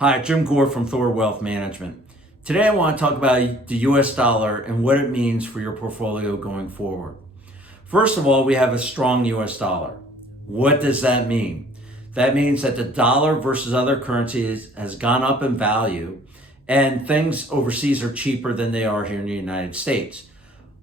Hi, Jim Gore from THOR Wealth Management. Today I want to talk about the US dollar and what it means for your portfolio going forward. First of all, we have a strong US dollar. What does that mean? That means that the dollar versus other currencies has gone up in value and things overseas are cheaper than they are here in the United States.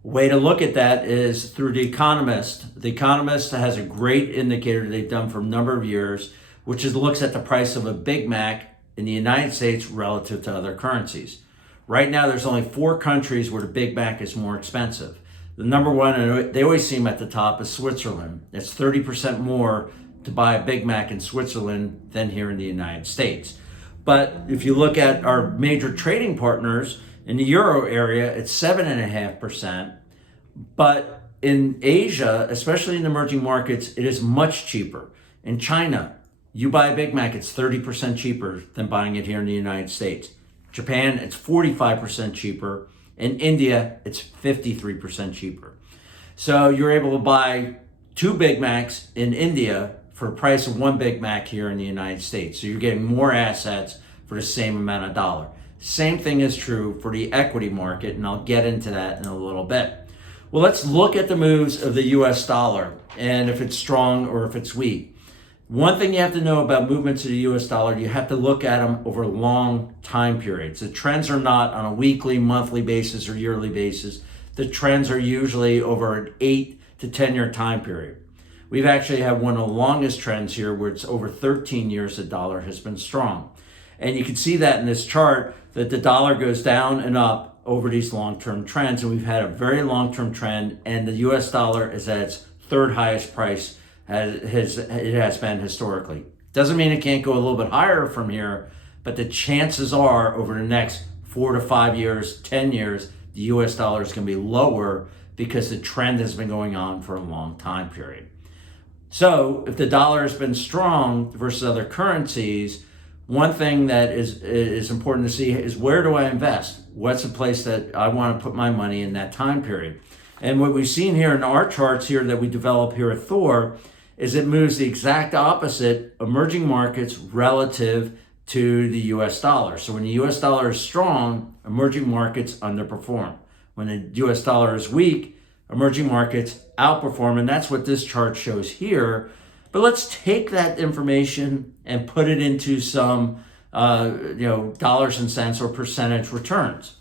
Way to look at that is through The Economist. The Economist has a great indicator they've done for a number of years, which looks at the price of a Big Mac in the United States relative to other currencies. Right now, there's only 4 countries where the Big Mac is more expensive. The number one, and they always seem at the top, is Switzerland. It's 30% more to buy a Big Mac in Switzerland than here in the United States. But if you look at our major trading partners, in the Euro area, it's 7.5%. But in Asia, especially in emerging markets, it is much cheaper. In China, you buy a Big Mac, it's 30% cheaper than buying it here in the United States. Japan, it's 45% cheaper. In India, it's 53% cheaper. So you're able to buy 2 Big Macs in India for the price of 1 Big Mac here in the United States. So you're getting more assets for the same amount of dollar. Same thing is true for the equity market, and I'll get into that in a little bit. Well, let's look at the moves of the US dollar and if it's strong or if it's weak. One thing you have to know about movements of the US dollar, you have to look at them over long time periods. The trends are not on a weekly, monthly basis or yearly basis. The trends are usually over an 8 to 10 year time period. We've actually had one of the longest trends here where it's over 13 years the dollar has been strong. And you can see that in this chart that the dollar goes down and up over these long-term trends. And we've had a very long-term trend, and the US dollar is at its 3rd highest price it has been historically. Doesn't mean it can't go a little bit higher from here, but the chances are over the next 4 to 5 years, 10 years, the US dollar is going to be lower because the trend has been going on for a long time period. So if the dollar has been strong versus other currencies, one thing that is important to see is, where do I invest? What's a place that I want to put my money in that time period? And what we've seen here in our charts here that we develop here at THOR is it moves the exact opposite, emerging markets relative to the US dollar. So when the US dollar is strong, emerging markets underperform. When the US dollar is weak, emerging markets outperform, and that's what this chart shows here. But let's take that information and put it into some dollars and cents or percentage returns.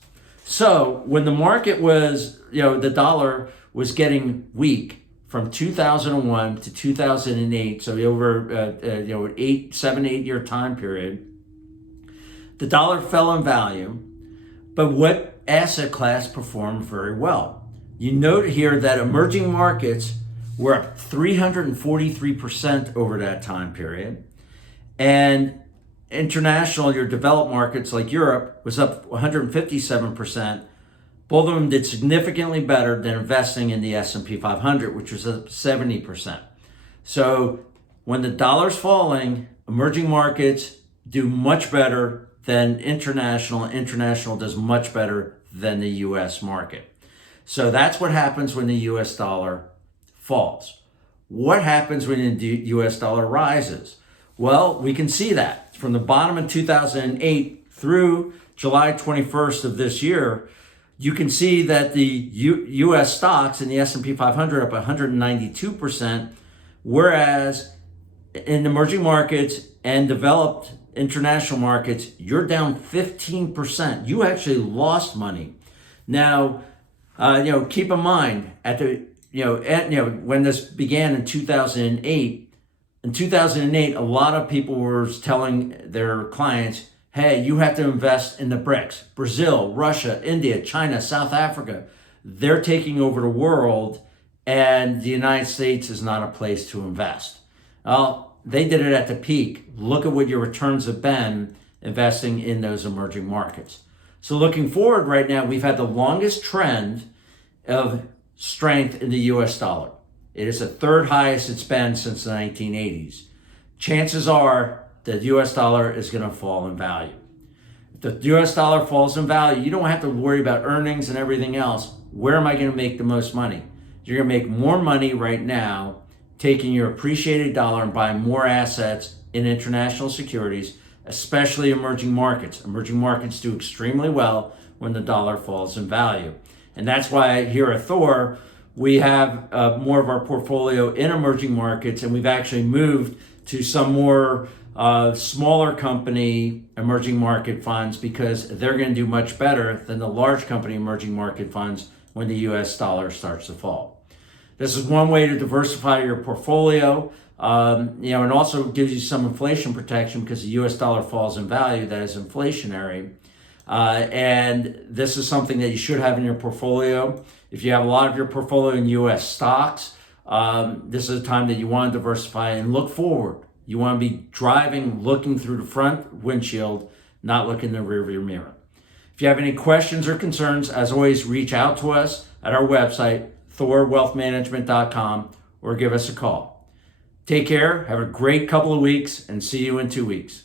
So when the market was, the dollar was getting weak from 2001 to 2008, so over 7-8 year time period, the dollar fell in value. But what asset class performed very well? You note here that emerging markets were up 343% over that time period, and international, your developed markets like Europe, was up 157%. Both of them did significantly better than investing in the S&P 500, which was up 70%. So when the dollar's falling, emerging markets do much better than international. International does much better than the US market. So that's what happens when the US dollar falls. What happens when the US dollar rises? Well, we can see that from the bottom of 2008 through July 21st of this year. You can see that the US stocks in the S&P 500 are up 192%, whereas in emerging markets and developed international markets, you're down 15%. You actually lost money. Now, keep in mind when this began in 2008. In 2008, a lot of people were telling their clients, hey, you have to invest in the BRICS. Brazil, Russia, India, China, South Africa. They're taking over the world, and the United States is not a place to invest. Well, they did it at the peak. Look at what your returns have been investing in those emerging markets. So looking forward right now, we've had the longest trend of strength in the US dollar. It is the 3rd highest it's been since the 1980s. Chances are the US dollar is going to fall in value. If the US dollar falls in value, you don't have to worry about earnings and everything else. Where am I going to make the most money? You're going to make more money right now taking your appreciated dollar and buying more assets in international securities especially emerging markets. Emerging markets do extremely well when the dollar falls in value. And that's why here at THOR, we have more of our portfolio in emerging markets, and we've actually moved to some more smaller company emerging market funds because they're going to do much better than the large company emerging market funds when the US dollar starts to fall. This is one way to diversify your portfolio, and also gives you some inflation protection because the US dollar falls in value. That is inflationary. And this is something that you should have in your portfolio. If you have a lot of your portfolio in US stocks, this is a time that you want to diversify and look forward. You want to be driving, looking through the front windshield, not looking in the rearview mirror. If you have any questions or concerns, as always, reach out to us at our website, thorwealthmanagement.com, or give us a call. Take care, have a great couple of weeks, and see you in 2 weeks.